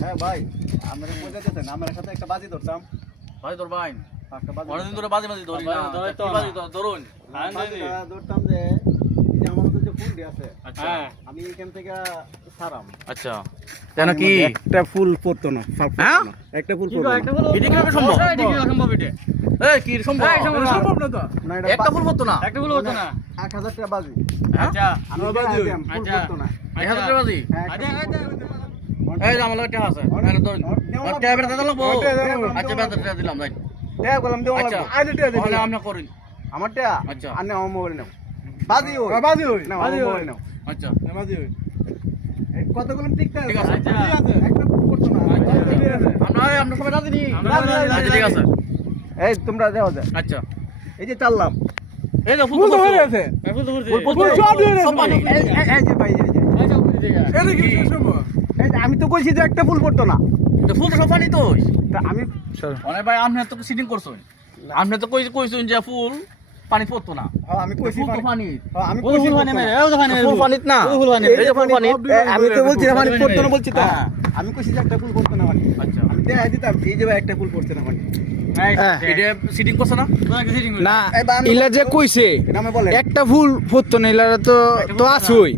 হ্যাঁ ভাই, আমরা বুঝাইতেছেন আমার সাথে একটা বাজি ধরতাম। বাজি ধর ভাই, একটা বাজি অনেকদিন ধরে বাজি ধরি না। কি বাজি ধরুন? বাজিটা ধরতাম যে এই যে আমার হাতে যে ফুলটি আছে, আচ্ছা আমি এখান থেকে সারাম। আচ্ছা, কেন কি একটা ফুল পড়তো না, হ্যাঁ? একটা ফুল পড়তো না। এটা কিভাবে সম্ভব? এই কি সম্ভব? সম্ভব না তো। না, এটা একটা ফুল পড়তো না। একটা ভুল হতো না। 1000 টাকা বাজি। আচ্ছা আমি বাজি বাজি হই। ফুল আচ্ছা পড়তো না। 1000 টাকা বাজি। হ্যাঁ, একটা ফুল পড়তো না। এই যে আমার টাকা আছে। এখানে ধরুন। টাকা বের দিতে লাগবো। আচ্ছা বের টাকা দিলাম ভাই। টাকা বললাম দেওয়া আচ্ছা লাগবে। আইলে টাকা দিবি। তাহলে আমরা করি। আমার টাকা? আচ্ছা। আর না, আমার মোবাইল নাও। বাজি হই। বাজি হই। না, বাজি আমার হই। মোবাইল নাও। আচ্ছা বাজি হই। এই কতগুলো টিকতে ঠিক আছে। আচ্ছা। একটা ফুল পড়তো না। আমরা সবাই রাজি নি। আমরা রাজি। আচ্ছা ঠিক আছে। এই তোমরা দেওয়া যায়। আচ্ছা এই যে চাললাম। এই যে ফুল তো হয়ে গেছে। ফুল তো হয়ে ফুল গেছে। সব হয়ে গেছে। সব পানি। এই যে ভাই, এই যে। আচ্ছা উপরে দিকে। এটা কি সম্ভব? এই যে আমি তো কইছি যে একটা ফুল পড়তো না। তো ফুল তো সব পানি তো। তা আমি অনেক ভাই আপনি তো সিটিং করছেন। আপনি তো কইছেন যে ফুল পানি পড়তো না। আমি কইছি ফুল তো পানি। আমি ফুল কইছি পানি মানে এই যে পানি। ফুল পানিত না। ফুল পানি। এই যে ফুল পানি। আমি তো বলছি না পানি পড়তো না বলছি তো। হ্যাঁ। আমি কইছি যে একটা ফুল পড়তো না মানে। আচ্ছা আমি দেখাই দিতাম এই যে ভাই একটা ফুল পড়ছে না মানে। এটা সিটিং করছ না? না এই বা আমি- ইলা যে কইছে এটা আমি বলেন। একটা ভুল পড়তো না ইলারা তো তো আসুই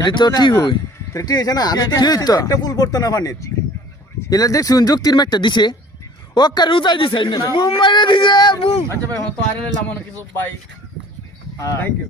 এটা তো ঠিক হই তো ঠিক আছে না, আমি তো ঠিক কইছি যে তো। একটা ফুল পড়তো না মানে। ইলা দেখছুন যুক্তির মাঠটা দিছে ও কার উতাই দিছে না বুম মাইরে দিছে বুম আচ্ছা ভাই হয়তো আরে লাম কিছু ভাই থ্যাংক ইউ।